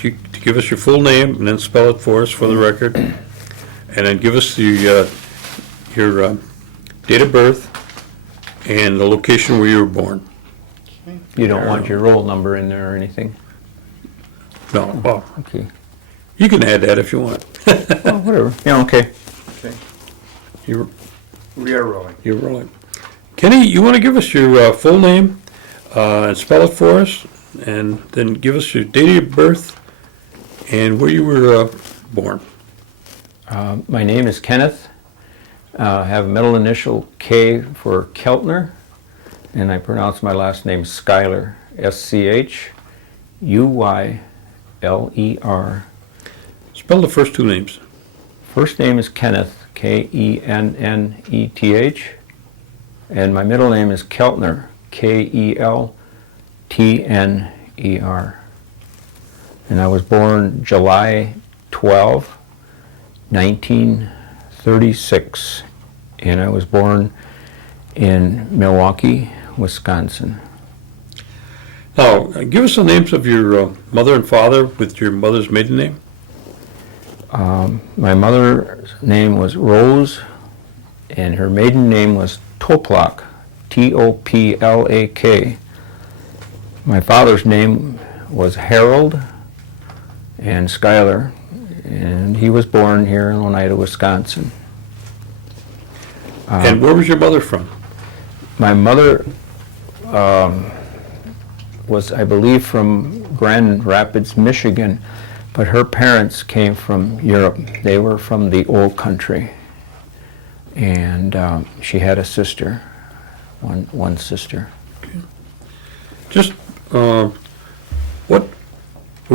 to give us your full name and then spell it for us for the record. And then give us your date of birth and the location where you were born. You don't want your roll number in there or anything? No, well, Okay. you can add that if you want. Well, whatever. Yeah, okay. Okay, You're we are rolling. rolling. Kenny, you want to give us your full name and spell it for us? And then give us your date of birth and where you were born. My name is Kenneth. I have a middle initial K for Keltner, and I pronounce my last name Schuyler, Schuyler. Spell the first two names. First name is Kenneth, Kenneth, and my middle name is Keltner, Keltner. And I was born July 12, 1936, and I was born in Milwaukee, Wisconsin. Now, give us the names of your mother and father with your mother's maiden name. My mother's name was Rose, and her maiden name was Toplak, Toplak. My father's name was Harold and Schuyler, and he was born here in Oneida, Wisconsin. And where was your mother from? My mother was, I believe, from Grand Rapids, Michigan, but her parents came from Europe. They were from the old country, and she had a sister, one sister. Just where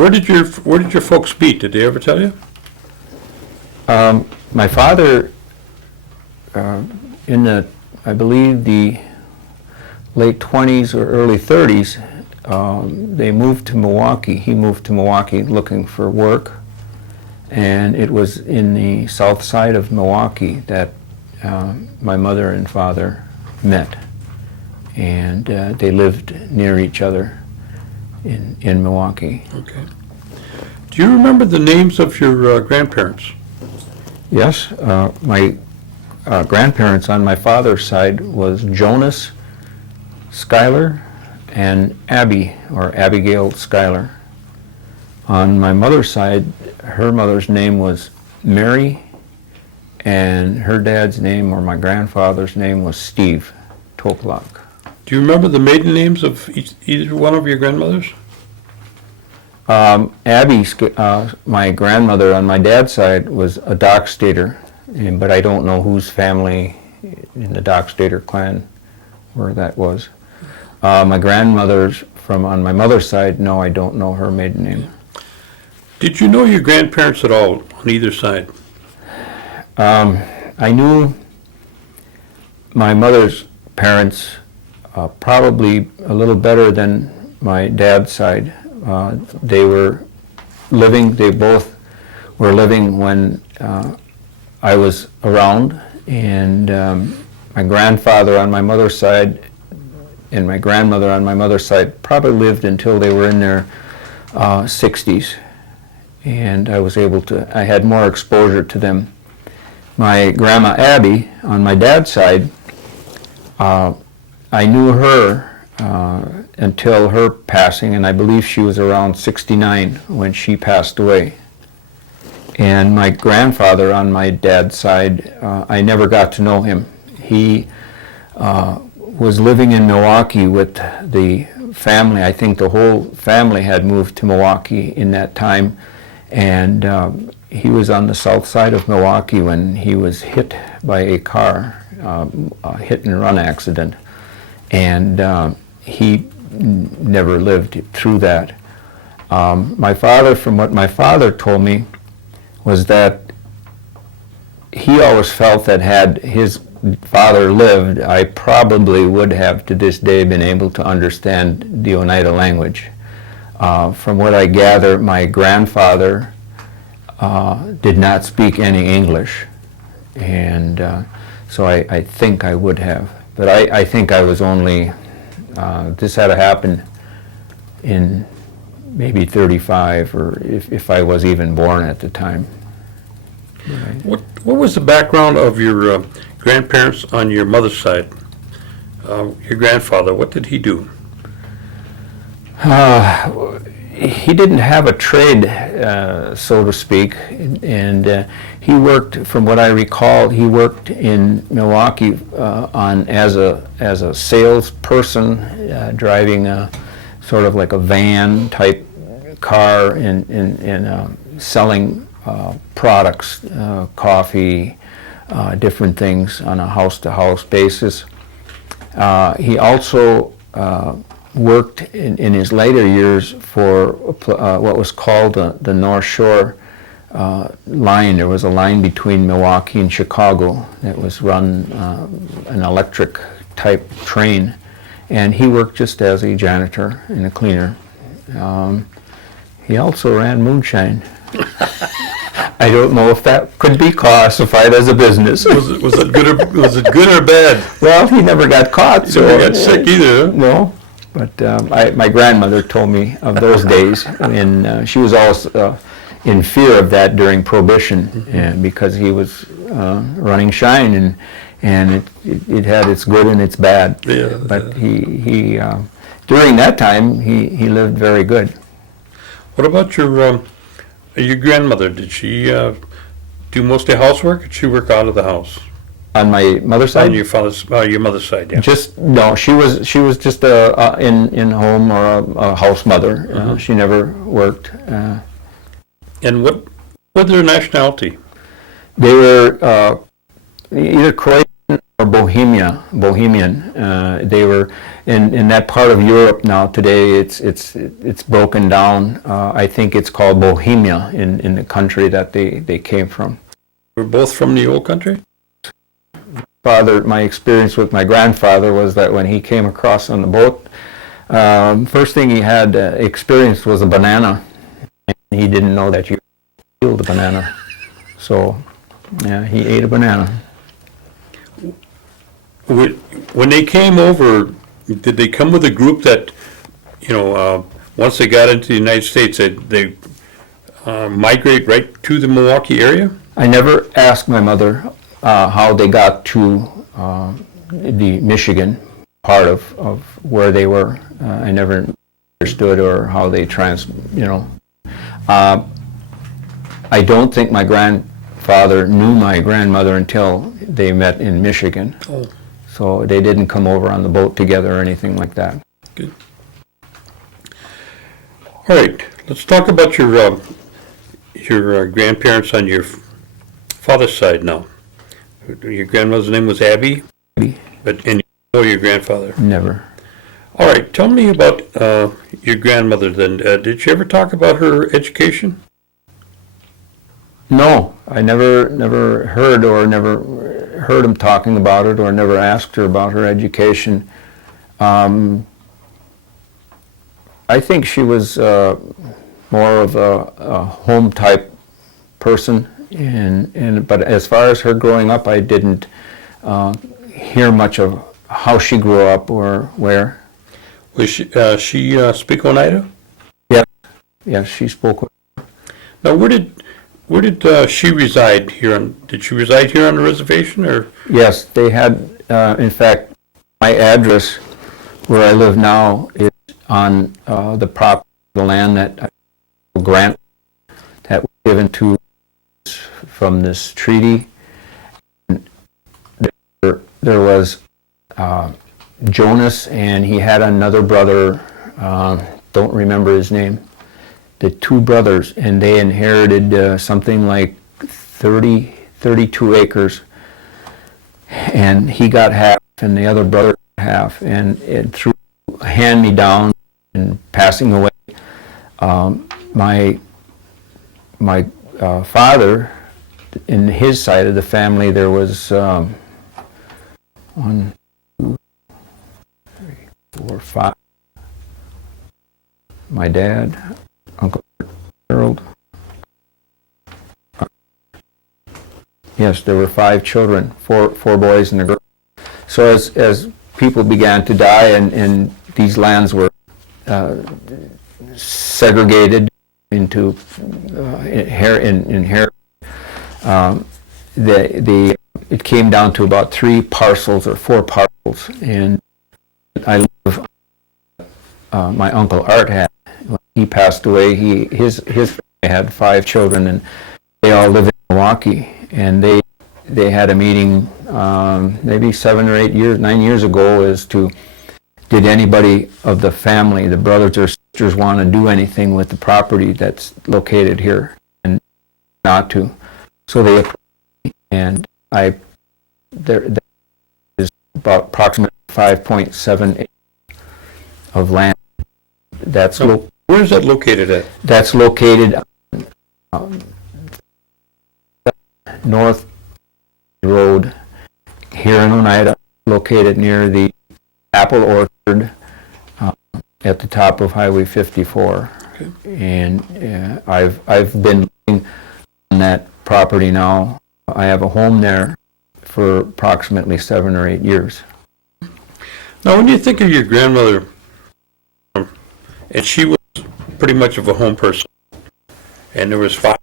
did your folks meet? Did they ever tell you? My father, in the, I believe, the late 20s or early 30s, they moved to Milwaukee. He moved to Milwaukee looking for work, and it was in the south side of Milwaukee that my mother and father met, and they lived near each other in Milwaukee. Okay. Do you remember the names of your grandparents? Yes, my grandparents on my father's side was Jonas Schuyler and Abby, or Abigail Schuyler. On my mother's side, her mother's name was Mary, and her dad's name, or my grandfather's name, was Steve Toplak. Do you remember the maiden names of either one of your grandmothers? Abby, my grandmother on my dad's side, was a Dockstader, but I don't know whose family in the Dockstader clan where that was. My grandmother's on my mother's side, no, I don't know her maiden name. Did you know your grandparents at all on either side? I knew my mother's parents probably a little better than my dad's side. They both were living when I was around, and my grandfather on my mother's side and my grandmother on my mother's side probably lived until they were in their 60s, and I had more exposure to them. My grandma Abby on my dad's side, I knew her until her passing, and I believe she was around 69 when she passed away. And my grandfather on my dad's side, I never got to know him. He was living in Milwaukee with the family. I think the whole family had moved to Milwaukee in that time, and he was on the south side of Milwaukee when he was hit by a car, a hit and run accident, and he never lived through that. My father, from what my father told me, was that he always felt that had his father lived, I probably would have to this day been able to understand the Oneida language. From what I gather, my grandfather did not speak any English, and so I think I would have. But I think I was only, this had to happen in maybe 35, or if I was even born at the time. What was the background of your grandparents on your mother's side? Your grandfather, what did he do? He didn't have a trade, so to speak, and he worked, from what I recall, he worked in Milwaukee as a salesperson, driving a sort of like a van type car and selling products, coffee, different things on a house-to-house basis. He also worked in his later years for what was called the North Shore line. There was a line between Milwaukee and Chicago that was run an electric type train, and he worked just as a janitor and a cleaner. He also ran moonshine. I don't know if that could be classified as a business. Was it good or bad? Well, he never got caught, so Never got sick either. Huh? no. But my grandmother told me of those days, and she was always in fear of that during Prohibition, and because he was running shine, and it had its good and its bad. Yeah, but he during that time he lived very good. What about your grandmother? Did she do mostly housework, or did she work out of the house? On my mother's side? On your mother's side, yeah. No, she was just a in home or a house mother. She never worked. And what was their nationality? They were either Croatian or Bohemian. They were in that part of Europe now. Today, it's broken down. I think it's called Bohemia in the country that they came from. We're both from the old country? My experience with my grandfather was that when he came across on the boat, first thing he had experienced was a banana, and he didn't know that you peeled a banana. So, yeah, he ate a banana. When they came over, did they come with a group that, once they got into the United States, they migrate right to the Milwaukee area? I never asked my mother how they got to the Michigan part of where they were. I never understood or how they I don't think my grandfather knew my grandmother until they met in Michigan. Oh. So they didn't come over on the boat together or anything like that. Good. All right, let's talk about your grandparents on your father's side now. Your grandmother's name was Abby? Abby. And you know your grandfather? Never. All right, tell me about your grandmother then. Did she ever talk about her education? No, I never heard him talking about it, or never asked her about her education. I think she was more of a home type person, but as far as her growing up, I didn't hear much of how she grew up or where. Was she speak Oneida? Yes, she spoke. Now, where did she reside here? Did she reside here on the reservation, or? Yes, they had. In fact, my address where I live now is on the land that grant that was given to us from this treaty. And there was Jonas, and he had another brother. Don't remember his name. The two brothers, and they inherited something like 32 acres, and he got half and the other brother got half, and through hand-me-down and passing away, my father, in his side of the family, there was 1, 2, 3, 4, 5. My dad, Uncle Harold. Yes, there were 5 children, four boys and a girl. So as people began to die, and these lands were segregated into inherit. It came down to about 3 parcels or 4 parcels, and I live. My uncle Art had. When he passed away, his family had 5 children, and they all live in Milwaukee. And they had a meeting maybe 7 or 8 years, 9 years ago, as to did anybody of the family, the brothers or sisters, want to do anything with the property that's located here, and not to. So they approached me, and there is about approximately 5.7 acres of land. That's So where is that located at? That's located North Road here in Oneida, located near the apple orchard at the top of Highway 54. Okay. And I've been living on that property now. I have a home there for approximately 7 or 8 years. Now, when you think of your grandmother, and she was pretty much of a home person, and there was 5,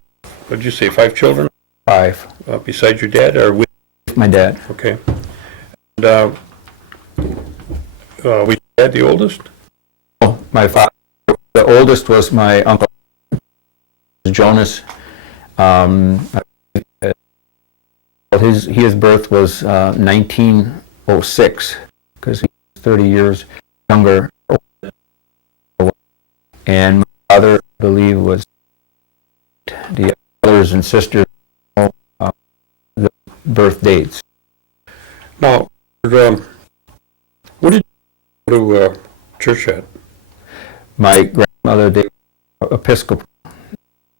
what did you say, 5 children? 5. Besides your dad, or with? My dad. Okay. And was your dad the oldest? Oh, my father. The oldest was my uncle Jonas. His birth was 1906, because he was 30 years younger. And my father, I believe, was the brothers and sisters, the birth dates. Now, what did you go to church at? My grandmother, they were Episcopal,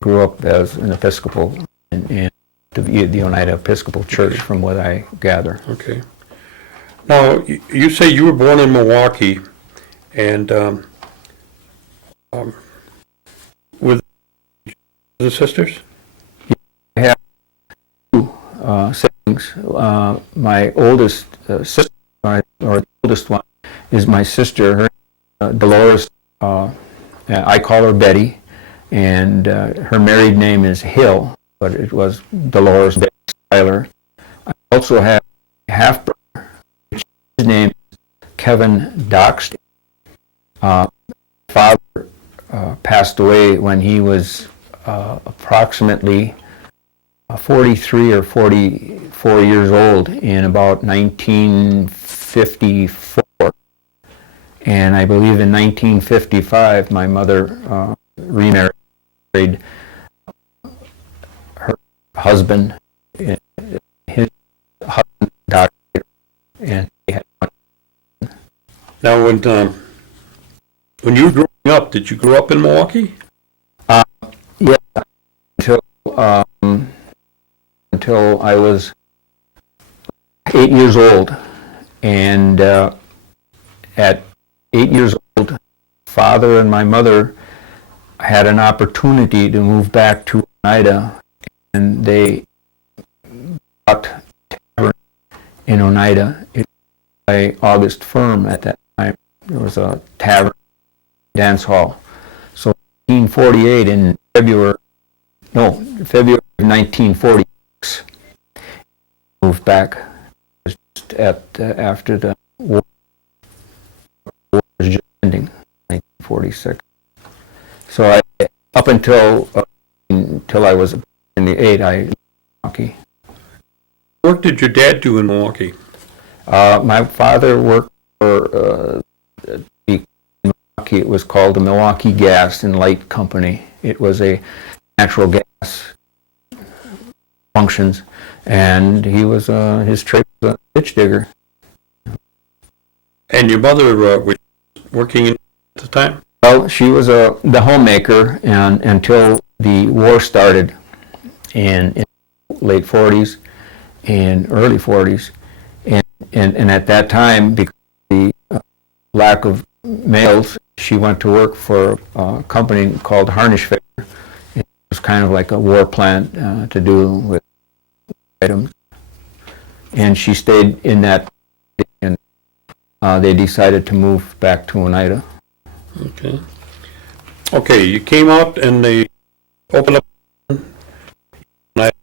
grew up as an Episcopal in the Oneida Episcopal Church, from what I gather. Okay. Now, you say you were born in Milwaukee, and with the sisters? I have 2 siblings. My oldest sister, or the oldest one, is my sister. Her Dolores. I call her Betty, and her married name is Hill, but it was Dolores Schuyler. I also have a half-brother, his name is Kevin Doxty. Father passed away when he was approximately 43 or 44 years old in about 1954. And I believe in 1955, my mother remarried her husband, his husband, doctor, and they had one. Now, when you were growing up, did you grow up in Milwaukee? Yeah, until I was 8 years old, and at 8 years old, father and my mother had an opportunity to move back to Oneida, and they bought a tavern in Oneida. It was by August Firm at that time. There was a tavern dance hall. So 1948 in February of 1946, moved back just after the war was just ending, 1946. So up until I was in the 8, I lived in Milwaukee. What work did your dad do in Milwaukee? My father worked for Milwaukee. It was called the Milwaukee Gas and Light Company. It was a natural gas functions, and he was his trade was a ditch digger. And your mother was working at the time? Well, she was the homemaker, and until the war started in late 40s and early 40s, and at that time, because of the lack of males, she went to work for a company called Harnish Fair. It was kind of like a war plant to do with items, and she stayed in that, and they decided to move back to Oneida. Okay. Okay, you came out and they opened up. What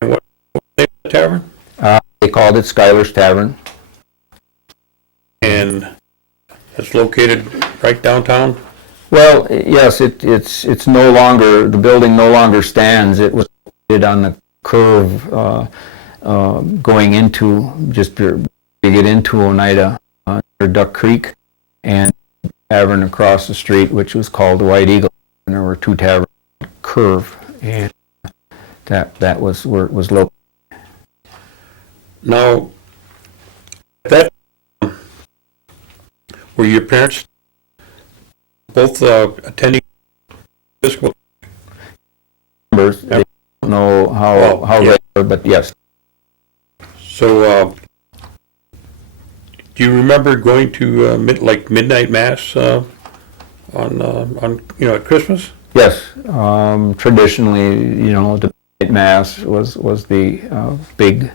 name of the tavern? They called it Schuyler's Tavern. And it's located right downtown? Well, yes, it's no longer, the building no longer stands. It was located on the curve going into, just to get into Oneida, near Duck Creek, and tavern across the street, which was called the White Eagle. And there were two taverns on the curve, and that was where it was located. Now, that were your parents both attending Episcopal? Members, I don't know how yeah. they were, but yes. So, do you remember going to midnight mass on at Christmas? Yes, traditionally, the night mass was the big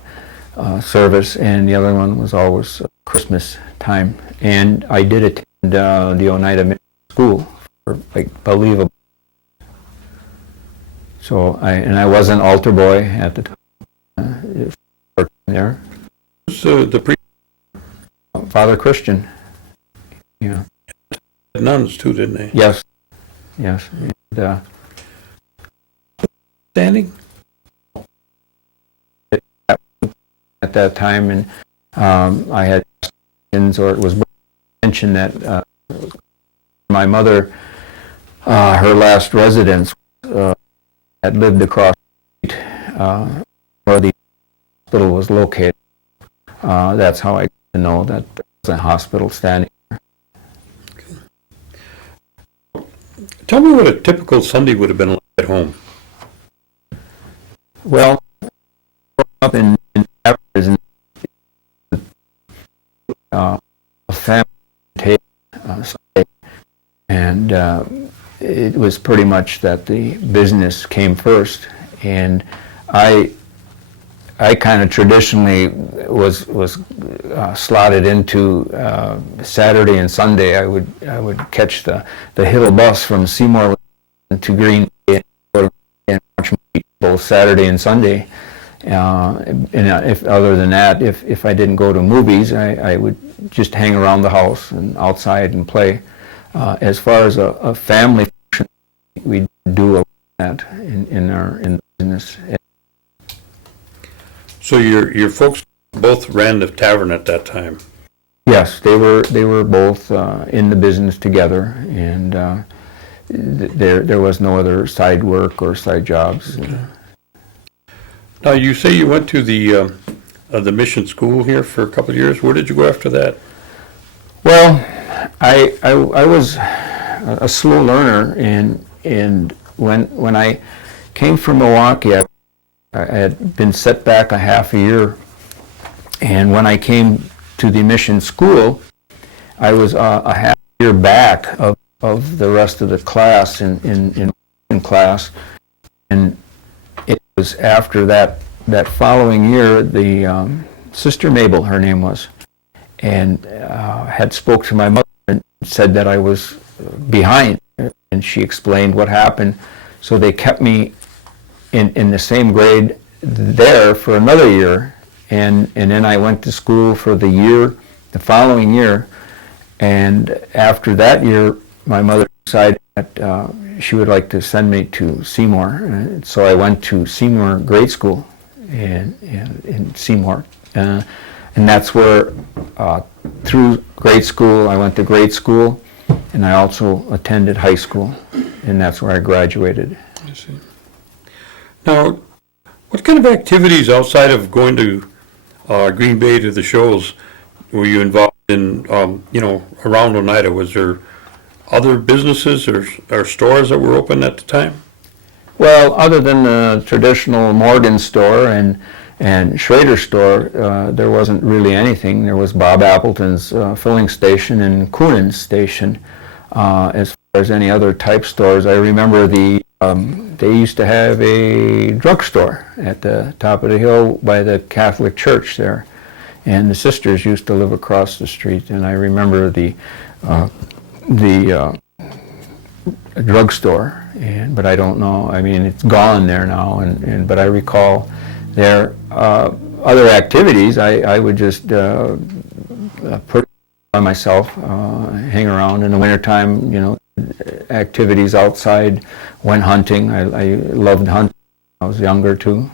service, and the other one was always Christmas time. And I did attend the Oneida School for, I believe, so I was an altar boy at the time there. Who's the priest? Father Christian. Yeah. Nuns too, didn't they? Yes. Yes. And, Standing? at that time, and I had questions, or it was mentioned that my mother, her last residence, had lived across the street where the hospital was located. That's how I got to know that there was a hospital standing there. Tell me what a typical Sunday would have been like at home. Well, growing up in Africa, a family take Sunday, and it was pretty much that the business came first, and I kind of traditionally was slotted into Saturday and Sunday. I would catch the Hill bus from Seymour to Green Bay and watch both Saturday and Sunday. And if other than that, if I didn't go to movies, I would just hang around the house and outside and play. As far as a family function, we do a lot of that in the business. So your folks both ran the tavern at that time? Yes, they were both in the business together, and there was no other side work or side jobs. Okay. Now, you say you went to the mission school here for a couple of years. Where did you go after that? Well, I was a slow learner, and when I came from Milwaukee, I had been set back a half a year, and when I came to the mission school, I was a half year back of the rest of the class in class, and it was after that following year, the Sister Mabel, her name was, and had spoke to my mother and said that I was behind, and she explained what happened. So they kept me in the same grade there for another year, and then I went to school for the following year, and after that year, my mother decided that she would like to send me to Seymour, so I went to Seymour grade school in Seymour, and that's where through grade school I went to grade school, and I also attended high school, and that's where I graduated. I see. Now, what kind of activities outside of going to Green Bay to the shows were you involved in, around Oneida? Was there other businesses or stores that were open at the time? Well, other than the traditional Morgan store and Schrader store, there wasn't really anything. There was Bob Appleton's filling station and Coonan's station. As far as any other type stores, I remember they used to have a drugstore at the top of the hill by the Catholic church there, and the sisters used to live across the street. And I remember the a drugstore, but I don't know. I mean, it's gone there now, but I recall there other activities. I would just put on myself, hang around in the wintertime, activities outside, went hunting. I loved hunting when I was younger too.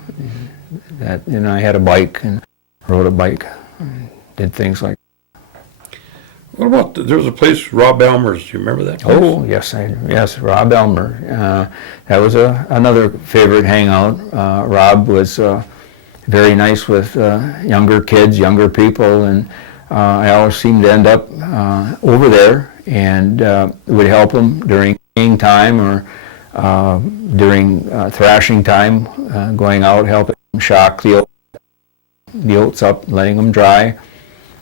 I had a bike and rode a bike, and did things like. What about, there was a place, Rob Elmer's, do you remember that place? Oh, yes, Rob Elmer. That was another favorite hangout. Rob was very nice with younger kids, younger people, and I always seemed to end up over there and would help them during haying time or during thrashing time, going out, helping them shock the oats up, letting them dry.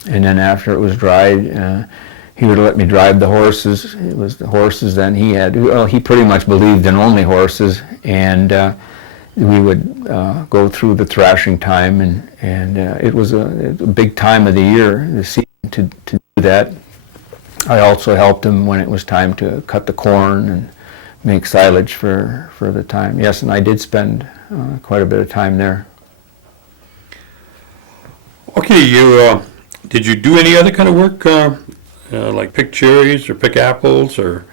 And then after it was dried, he would let me drive the horses. It was the horses then he had. Well, he pretty much believed in only horses, and we would go through the thrashing time, and it was a big time of the year, the season, to do that. I also helped him when it was time to cut the corn and make silage for the time. Yes, and I did spend quite a bit of time there. Okay, did you do any other kind of work, like pick cherries or pick apples or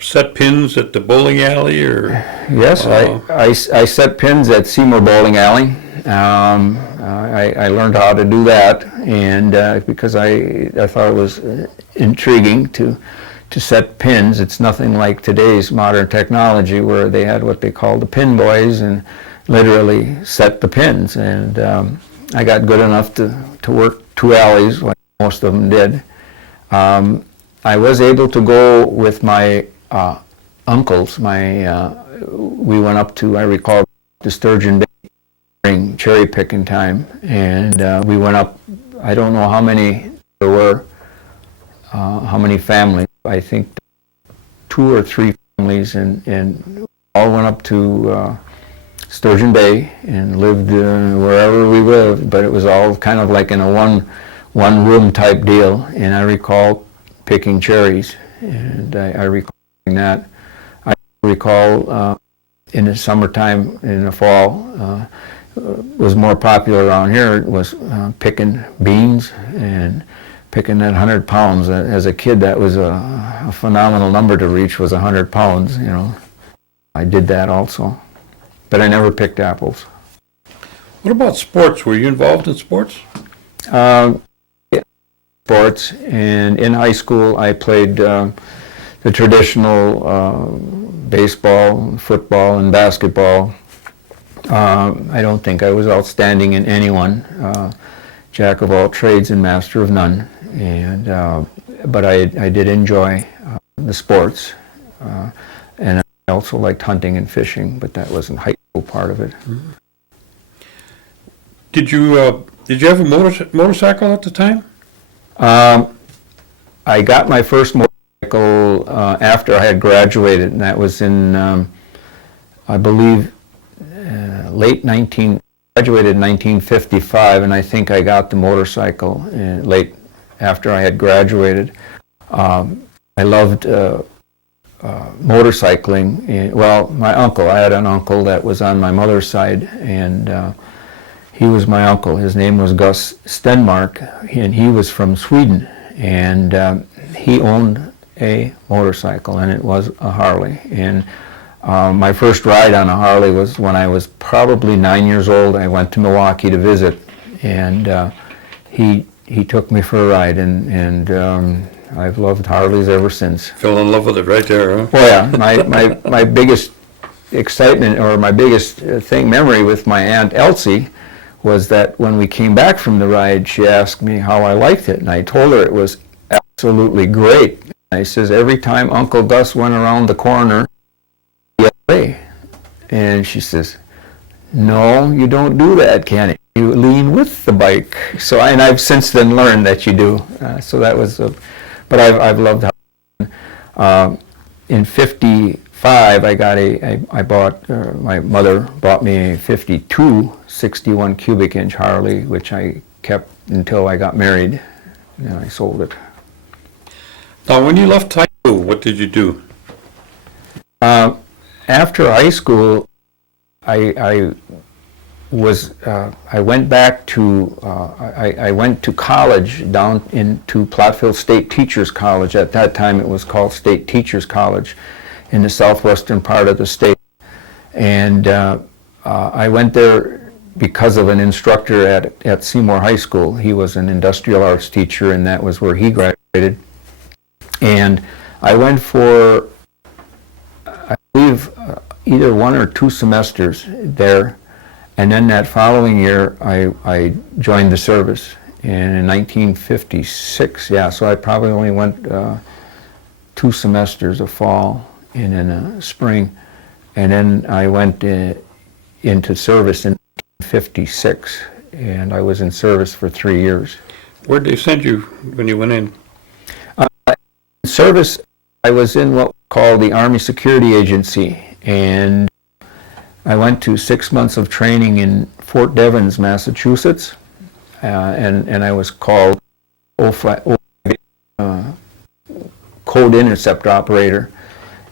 set pins at the bowling alley? Or yes, I set pins at Seymour Bowling Alley. I learned how to do that, and because I thought it was intriguing to set pins. It's nothing like today's modern technology where they had what they called the pin boys and literally set the pins. And I got good enough to work 2 alleys like most of them did. I was able to go with my uncles. We went up to, I recall, to Sturgeon Bay during cherry picking time, and we went up. I don't know how many there were, how many families. I think 2 or 3 families, and all went up to Sturgeon Bay and lived wherever we lived, but it was all kind of like in a one room type deal. And I recall picking cherries, and I recall doing that. I recall in the summertime, in the fall, was more popular around here was picking beans and picking that 100 pounds. As a kid, that was a phenomenal number to reach, was 100 pounds, I did that also. But I never picked apples. What about sports? Were you involved in sports? Sports, and in high school I played the traditional baseball, football, and basketball. I don't think I was outstanding in any one. Jack of all trades and master of none. And but I did enjoy the sports, and I also liked hunting and fishing, but that wasn't high school part of it. Mm-hmm. Did you have a motorcycle at the time? I got my first motorcycle after I had graduated, and that was in, I believe, graduated in 1955, and I think I got the motorcycle late after I had graduated. I loved motorcycling. Well, my uncle, I had an uncle that was on my mother's side, and he was my uncle. His name was Gus Stenmark, and he was from Sweden, and he owned a motorcycle, and it was a Harley. And my first ride on a Harley was when I was probably 9 years old. I went to Milwaukee to visit, and he took me for a ride, and I've loved Harleys ever since. Fell in love with it right there, huh? Well, yeah, my biggest excitement, or my biggest memory with my Aunt Elsie, was that when we came back from the ride, she asked me how I liked it, and I told her it was absolutely great. I says, every time Uncle Gus went around the corner, and she says, no, you don't do that, Kenny. You lean with the bike. So, and I've since then learned that you do. So that was, but I've loved how. In '55, my mother bought me a '52 61 cubic inch Harley, which I kept until I got married, and I sold it. Now, when you left high school, what did you do? After high school, I went back to I went to college down into Platteville State Teachers College. At that time, it was called State Teachers College in the southwestern part of the state, and I went there because of an instructor at Seymour High School. He was an industrial arts teacher, and that was where he graduated. And I went for, I believe, either 1 or 2 semesters there. And then that following year, I joined the service in 1956. Yeah, so I probably only went 2 semesters, a fall and then a spring. And then I went into service in 1956, and I was in service for 3 years. Where'd they send you when you went in? Service, I was in what we call the Army Security Agency, and I went to 6 months of training in Fort Devens, Massachusetts, and I was called code intercept operator,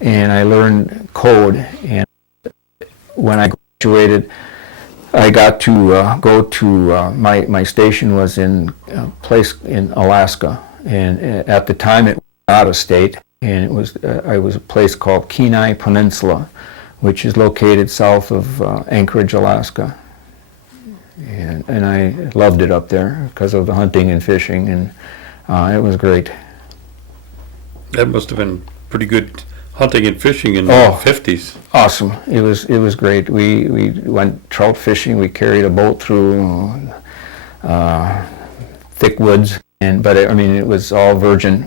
and I learned code. And when I graduated, I got to go to my station was in a place in Alaska, and at the time it was out of state, and it was I was a place called Kenai Peninsula, which is located south of Anchorage, Alaska. And I loved it up there because of the hunting and fishing, and it was great. That must have been pretty good hunting and fishing in the 50s. Awesome. It was great. We went trout fishing. We carried a boat through thick woods, but it was all virgin.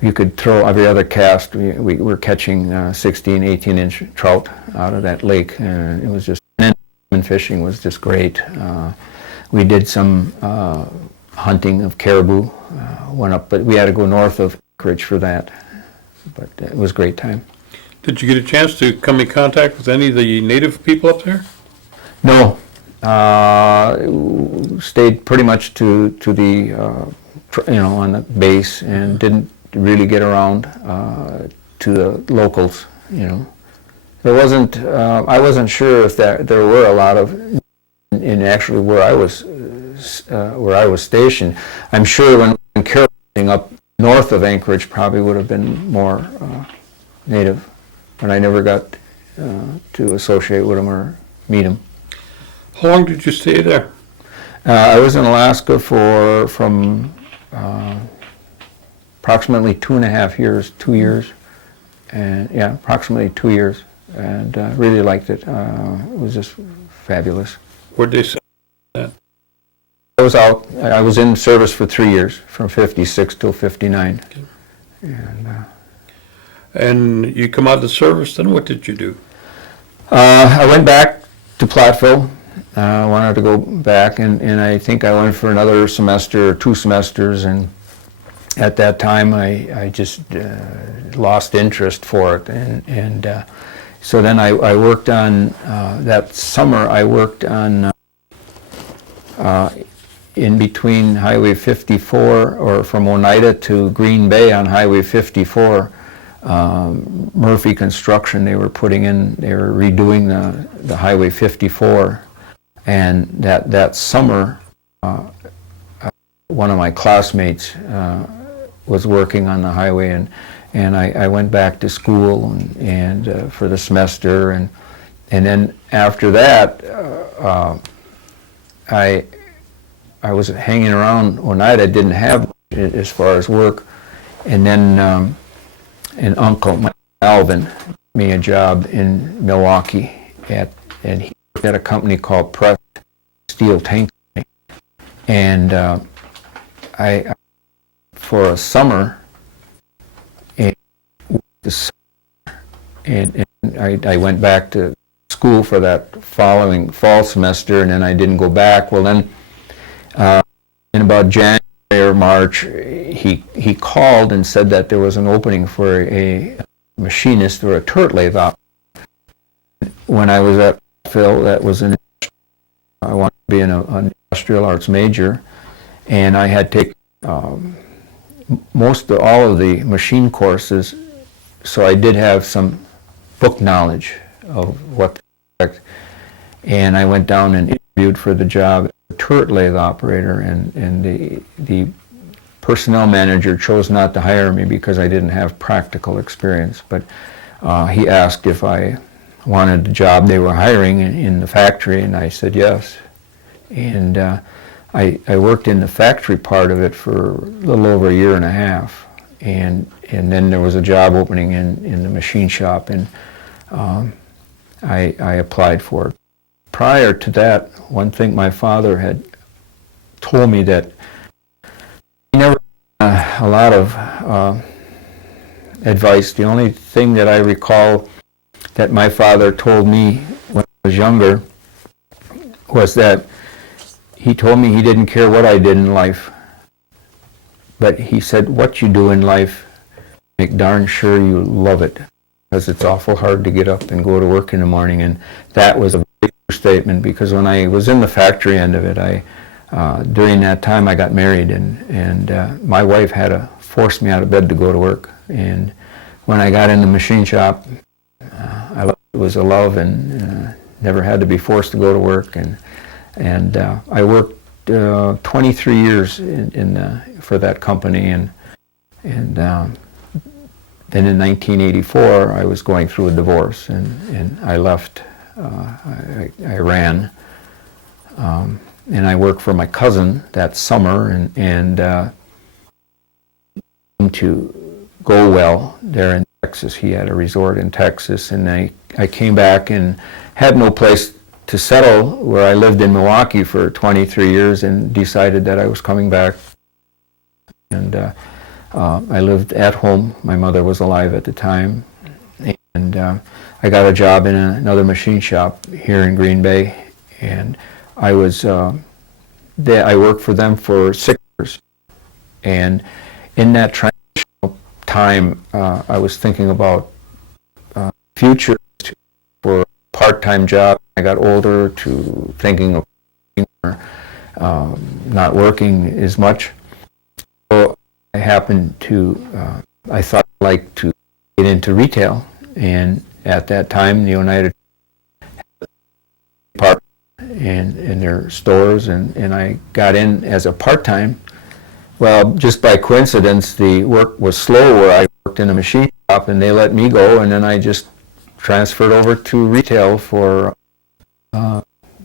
You could throw every other cast. We were catching 16, 18-inch trout out of that lake, and it was just, and fishing was just great. We did some hunting of caribou, went up, but we had to go north of Anchorage for that. But it was a great time. Did you get a chance to come in contact with any of the native people up there? No. Stayed pretty much to the, on the base, and didn't really get around to the locals, There wasn't, I wasn't sure if there were a lot of, in actually where I was stationed. I'm sure when caribou up north of Anchorage probably would have been more native, but I never got to associate with them or meet them. How long did you stay there? I was in Alaska from approximately 2.5 years, 2 years, and yeah, approximately 2 years, and really liked it. It was just fabulous. Where'd they send that? I was in service for 3 years, from 56 till 59. Okay. And you come out of the service, then what did you do? I went back to Platteville. I wanted to go back, and I think I went for another semester or 2 semesters, and at that time I just lost interest for it, and so then I worked on, that summer I worked on in between Highway 54, or from Oneida to Green Bay on Highway 54, Murphy Construction, they were redoing the Highway 54, and that summer one of my classmates was working on the highway, and I went back to school and for the semester, and then after that I was hanging around Oneida, didn't have as far as work, and then an uncle, Alvin, gave me a job in Milwaukee and he worked at a company called Press Steel Tank Company, and I for a summer, and I went back to school for that following fall semester, and then I didn't go back. Well, then in about January or March, he called and said that there was an opening for a machinist or a turret lathe operator. When I was at Phil, that was I wanted to be an industrial arts major, and I had taken all of the machine courses, so I did have some book knowledge of what to expect. And I went down and interviewed for the job as a turret lathe operator, and the personnel manager chose not to hire me because I didn't have practical experience. But he asked if I wanted the job they were hiring in the factory, and I said yes. And I worked in the factory part of it for a little over a year and a half, and then there was a job opening in the machine shop, and I applied for it. Prior to that, one thing my father had told me that he never had a lot of advice. The only thing that I recall that my father told me when I was younger was that he told me he didn't care what I did in life, but he said, what you do in life, make darn sure you love it, because it's awful hard to get up and go to work in the morning. And that was a big statement, because when I was in the factory end of it, during that time I got married, and my wife had to force me out of bed to go to work. And when I got in the machine shop, it was a love, and never had to be forced to go to work. And I worked 23 years for that company, and then in 1984 I was going through a divorce, and I left. I ran, and I worked for my cousin that summer, and to go well there in Texas. He had a resort in Texas, and I came back and had no place to settle, where I lived in Milwaukee for 23 years, and decided that I was coming back. And I lived at home. My mother was alive at the time, and I got a job in another machine shop here in Green Bay, and I was there. I worked for them for 6 years, and in that transitional time, I was thinking about future for a part-time job. I got older, to thinking of not working as much. So I happened to, I thought I'd like to get into retail, and at that time the Oneida department in their stores, and I got in as a part-time. Well, just by coincidence, the work was slow where I worked in a machine shop, and they let me go, and then I just transferred over to retail for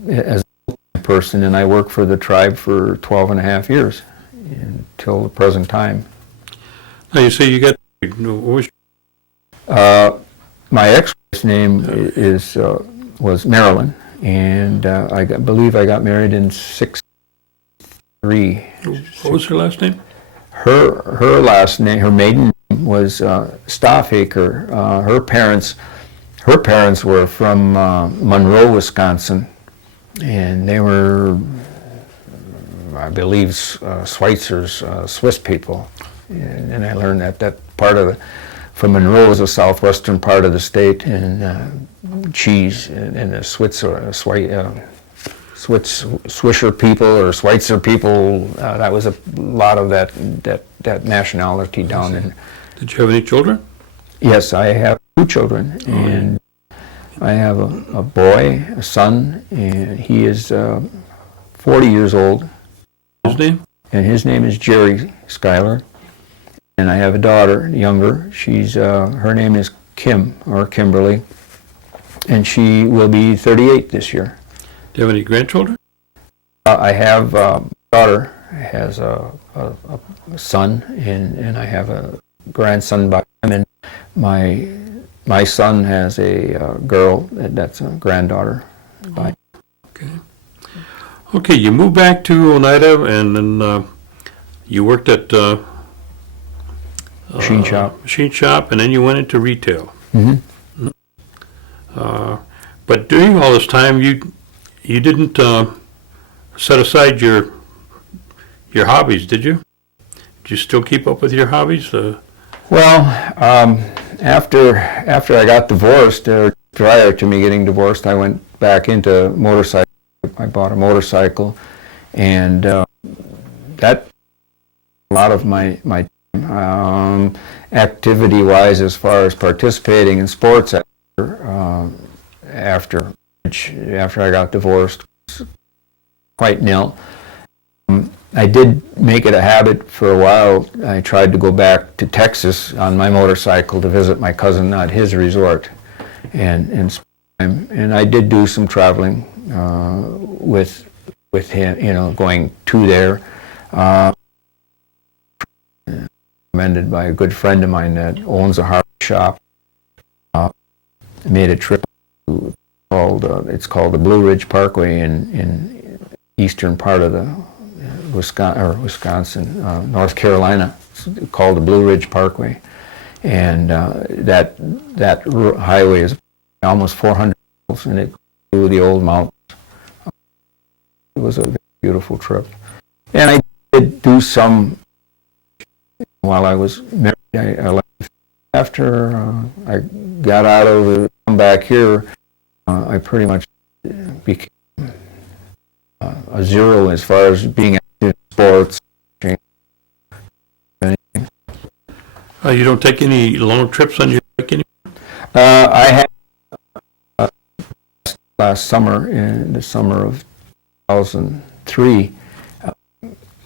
as a person, and I worked for the tribe for 12 and a half years until the present time. Now you say you got, what was My ex-wife's name was Marilyn, and believe I got married in '63. what was her last name? Her last name, her maiden name was Stoffaker. Her parents were from Monroe, Wisconsin, and they were, I believe, Schweitzers, Swiss people. And I learned that part of from Monroe is the southwestern part of the state, and cheese and the Swisher people or Schweitzer people. That was a lot of that nationality down in. Did you have any children? Yes, I have 2 children, and I have a boy, a son, and he is 40 years old. His name? And his name is Jerry Schuyler. And I have a daughter, younger. She's her name is Kim, or Kimberly, and she will be 38 this year. Do you have any grandchildren? I have a daughter has a son, and I have a grandson by him, and my son has a girl that's a granddaughter by him. Okay. Okay, you moved back to Oneida, and then you worked at Machine shop. Machine shop, and then you went into retail. Mm-hmm. But during all this time, you didn't set aside your hobbies, did you? Did you still keep up with your hobbies? Well, after I got divorced, prior to me getting divorced, I went back into motorcycle. I bought a motorcycle, and that a lot of my activity-wise, as far as participating in sports, after I got divorced was quite nil. I did make it a habit for a while. I tried to go back to Texas on my motorcycle to visit my cousin at his resort, and I did do some traveling with him, going to there. Recommended by a good friend of mine that owns a Harley shop. Made a trip it's called the Blue Ridge Parkway in eastern part of the Wisconsin, North Carolina. It's called the Blue Ridge Parkway, and that highway is almost 400 miles, and it goes through the old mountains. It was a beautiful trip, and I did do some while I was married. I left after I got out of the come back here. I pretty much became a zero as far as being active in sports. You don't take any long trips on your bike anymore? I had last summer, in the summer of 2003,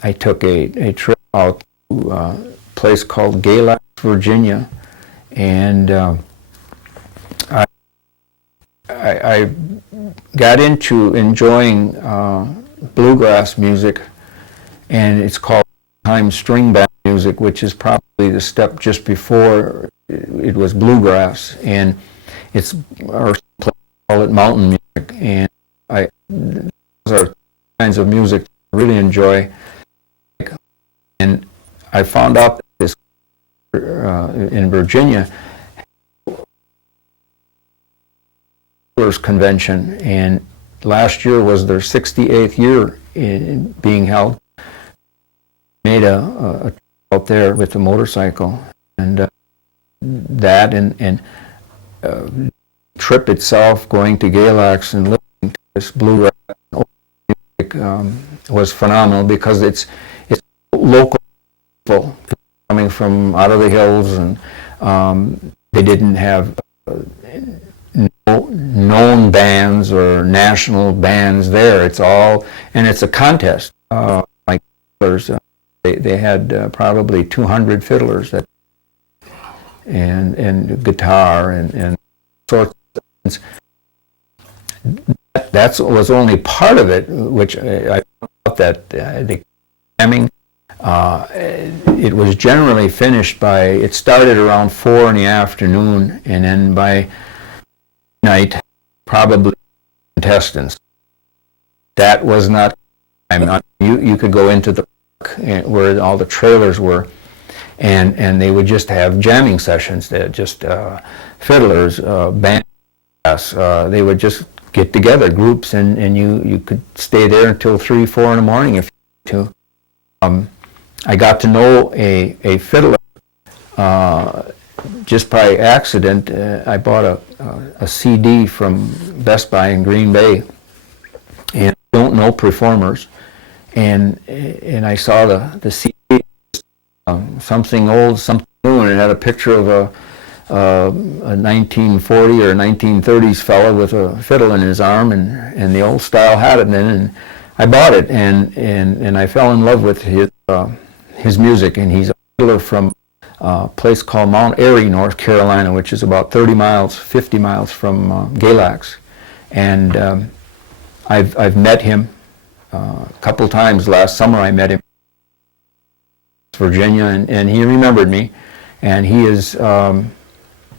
I took a trip out to a place called Galax, Virginia, and I got into enjoying bluegrass music, and it's called time string band music, which is probably the step just before it was bluegrass, and it's our call it mountain music, and those are kinds of music I really enjoy. And I found out that this in Virginia convention, and last year was their 68th year in being held. Made a out there with the motorcycle, and that and trip itself, going to Galax and listening to this bluegrass music was phenomenal, because it's local people coming from out of the hills, and they didn't have known bands or national bands there. It's all, and it's a contest. Like fiddlers, they had probably 200 fiddlers that, and guitar and sorts of things. That was only part of it, which I thought that the jamming. It was generally finished by, it started around 4 in the afternoon, and then by night, probably contestants. That was not, you could go into the park where all the trailers were, and they would just have jamming sessions. That just fiddlers, bands, they would just get together, groups, and you could stay there until 3, 4 in the morning if you wanted to. I got to know a fiddler just by accident. I bought a CD from Best Buy in Green Bay, and don't know performers, and I saw the CD, something old, something new, and it had a picture of a 1940 or 1930s fella with a fiddle in his arm, and the old style hat, and I bought it, and I fell in love with his music. And he's a fiddler from a place called Mount Airy, North Carolina, which is about 50 miles from Galax. And I've met him a couple times. Last summer I met him in Virginia, and he remembered me. And he is, I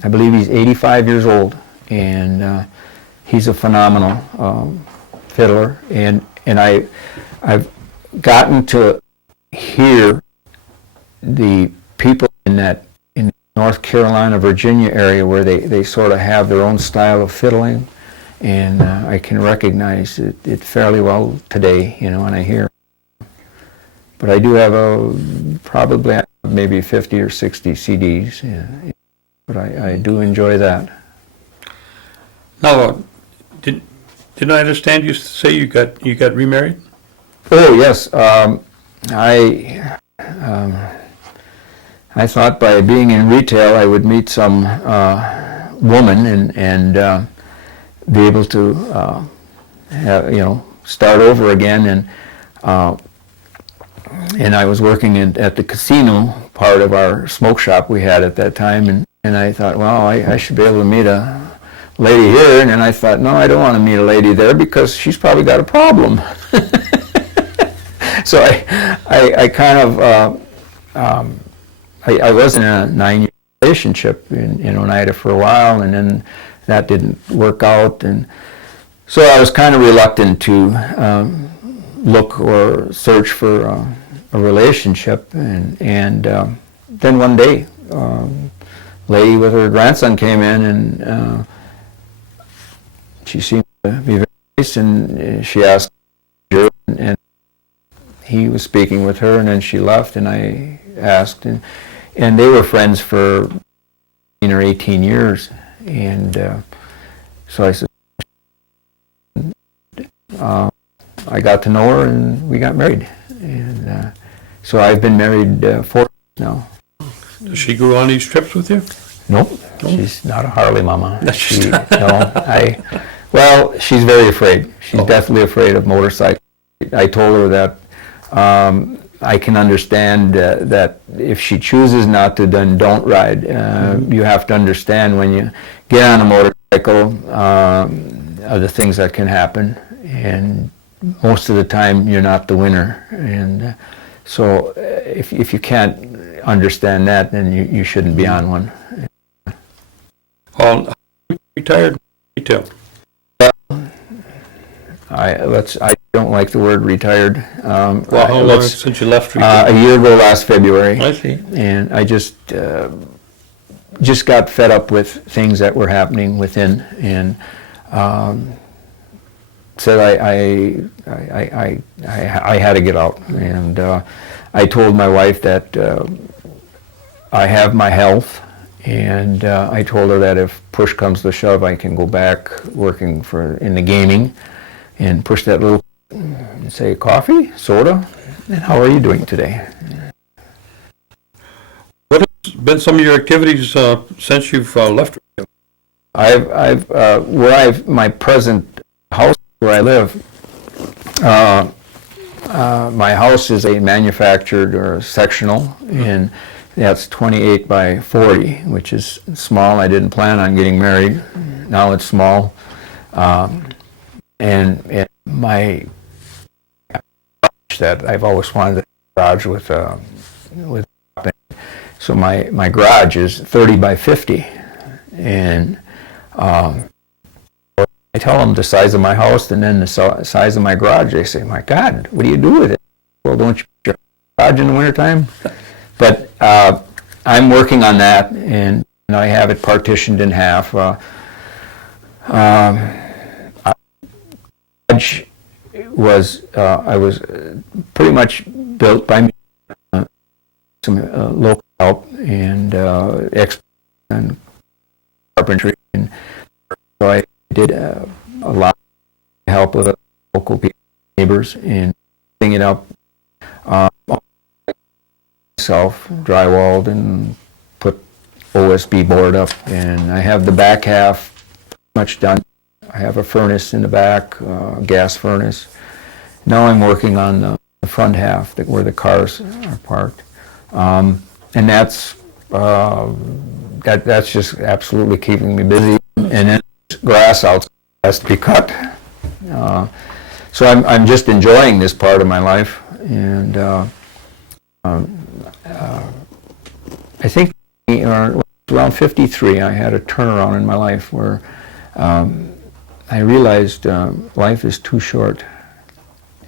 believe he's 85 years old, and he's a phenomenal fiddler. And I've gotten to hear the people in North Carolina, Virginia area, where they sort of have their own style of fiddling, and I can recognize it fairly well today, when I hear. But I do have probably maybe 50 or 60 CDs, but I do enjoy that. Now, didn't I understand you say you got remarried? Oh yes, I thought by being in retail I would meet some woman, and be able to start over again. And I was working at the casino part of our smoke shop we had at that time, and I thought, well, I should be able to meet a lady here. And then I thought, no, I don't want to meet a lady there because she's probably got a problem. So I kind of, I was in a 9-year relationship in Oneida for a while, and then that didn't work out. And so I was kind of reluctant to look or search for a relationship. And then one day, a lady with her grandson came in, and she seemed to be very nice, and she asked her, and he was speaking with her, and then she left, and I asked, and they were friends for 18 or 18 years, and so I said, I got to know her, and we got married, and so I've been married 4 years now. Does she go on these trips with you? Nope, she's not a Harley mama. Well, she's very afraid. She's definitely afraid of motorcycles. I told her that I can understand that if she chooses not to, then don't ride. You have to understand when you get on a motorcycle, the things that can happen, and most of the time you're not the winner. And so if you can't understand that, then you shouldn't be on one. Retired retail. I don't like the word retired. Well, how long since you left retail? A year ago last February. I see. And I just got fed up with things that were happening within, and said I had to get out. And I told my wife that I have my health, and I told her that if push comes to shove, I can go back working in the gaming, and push that little and say, coffee, soda, and how are you doing today? What has been some of your activities since you've left? My present house where I live, my house is a manufactured or sectional, and that's 28 by 40, which is small. I didn't plan on getting married. Now it's small. And my garage that I've always wanted a garage with so my garage is 30 by 50, and I tell them the size of my house and then the size of my garage. They say, "My God, what do you do with it?" Well, don't you put your garage in the wintertime? But I'm working on that, and I have it partitioned in half. I was pretty much built by me, some local help and expert in carpentry, and so I did a lot of help with local neighbors and putting it up myself, drywalled and put OSB board up, and I have the back half pretty much done. I have a furnace in the back, gas furnace. Now I'm working on the front half, where the cars are parked, and that's just absolutely keeping me busy. And then grass outside has to be cut, so I'm just enjoying this part of my life. And I think around 53, I had a turnaround in my life where I realized life is too short,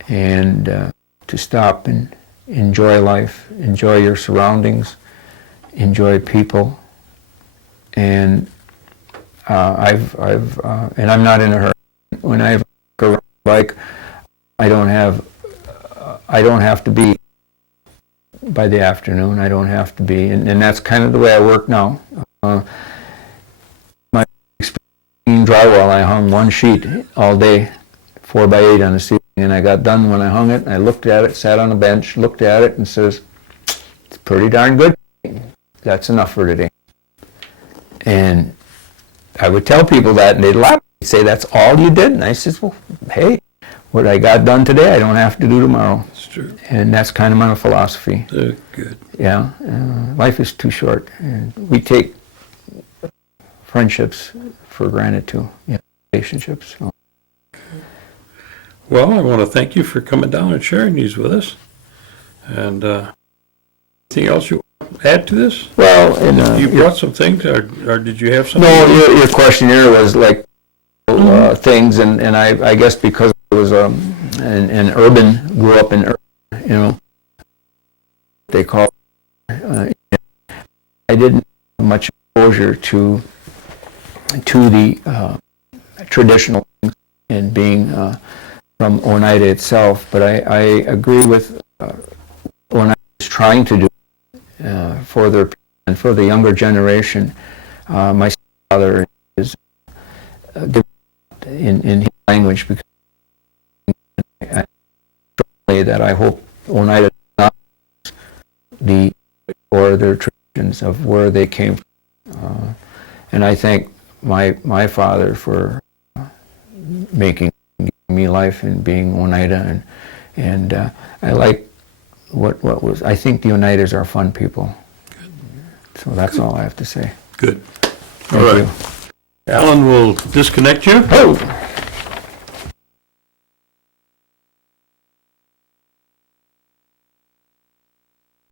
and to stop and enjoy life, enjoy your surroundings, enjoy people, and and I'm not in a hurry. When I have a bike, I don't have to be by the afternoon. I don't have to be, and that's kind of the way I work now. Drywall, I hung one sheet all day, 4x8 on the ceiling, and I got done when I hung it. I looked at it, sat on a bench, looked at it, and says, "It's pretty darn good. That's enough for today." And I would tell people that, and they'd laugh He'd say, "That's all you did?" And I says, "Well, hey, what I got done today, I don't have to do tomorrow." That's true. And that's kind of my philosophy. Good. Yeah, life is too short, and we take friendships for granted too. Yeah, relationships. So. Well, I want to thank you for coming down and sharing these with us. And anything else you want to add to this? Well, and You brought some things, or did you have something? no, your questionnaire was like things, and I guess because it was an urban, grew up in urban, you know, they call it, I didn't have much exposure to the traditional things and being from Oneida itself, but I agree with Oneida is trying to do for their and for the younger generation. My father is in his language, because that I hope Oneida not or their traditions of where they came from. And I thank my father for giving me life and being Oneida, and I like what was. I think the Oneidas are fun people. So that's all I have to say. Good. Thank All right. you. Alan will disconnect you. Oh.